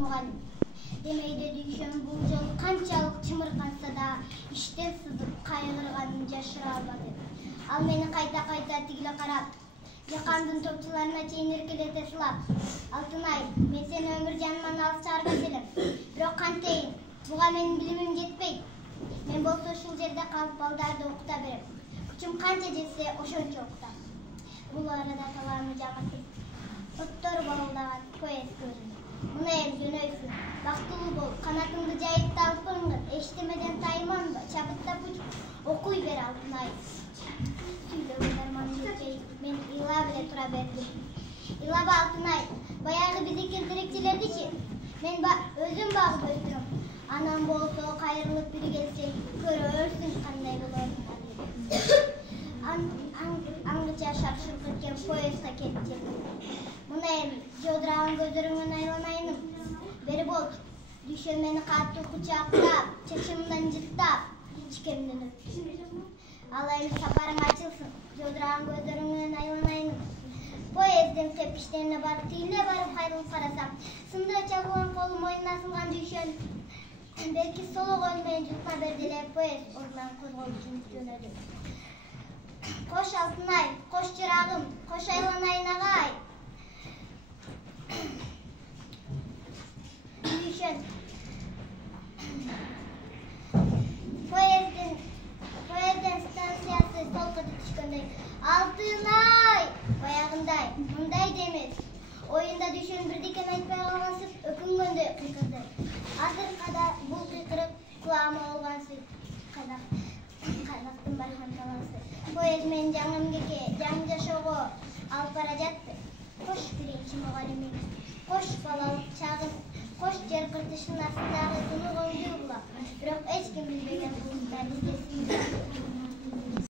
muğallim. Demeyde düşen bu жол канчалык чымырканса да иштен сызып кайгырганын жашыра албады. Ал мени кайта тигиле карап, жакандын топчуларына чейин эркелете сылап, Алтынай, мен сени өмүр жаныман алып чыгарбас элем. Бирок кантейин, буга менин билимим жетпейт. Мен болсо ушул жерде калып балдарды окута берем. Күчүм канча жетсе ошончо окутам. Бул арада талаамы жагат. Оттор балдаган поезд көрүндү. Мына эм жөнөйсүң. Бактылуу бол, канатыңды жайып да алып коюңдар. Эчтемеден тайманба, чабыттап уч, окуй бер Алтынай. Сүйлөгөн арманым жетпей, мен ыйлап эле тура бердим. Ыйлаба Алтынай, баягы биздики тирикчилердичи мен өзүм багып өстүрөм. Анан болсо кайрылып бири келсе, көрөрсүң кандай болорун. Аңгыча шаршып кеткен поездга кетти. Мына эми жодураган көздөрүңөн айланайыным. Бери бол, дүйшөн мени катуу кучактап, чачымдан жыттап, ичкемден өттү. Ал эми сапарың ачылсын, жодураган көздөрүңөн айланайыным. Поездин кепиштерине барып, тигиле барып кайрылып карасам, сындыра чабылган колу мойнуна асылган дүйшөн белки сологон менен жутма берди эле, поезд ордунан козголуп жөнөдү. Кош Алтынай, кош чырагым, кош айланайын агай. Дүйшөн поездин станциясы толкуду түшкөндөй. Алтынай! Баягындай, мындай демес. Оюнда дүйшөн бирдикени айтпай калгансып, өкүнгөндөй кыйкырды. Азыркада бул кыйкырык кулагыма болгонсып, кайдактын барган таласы. Поезд менин жаңы эмгекке, жаңы жашоого алып бара жатты. Кош биринчи мугалимим, кош балалык чагым, кош жер кыртышынын астындагы тунук өңдүү булак.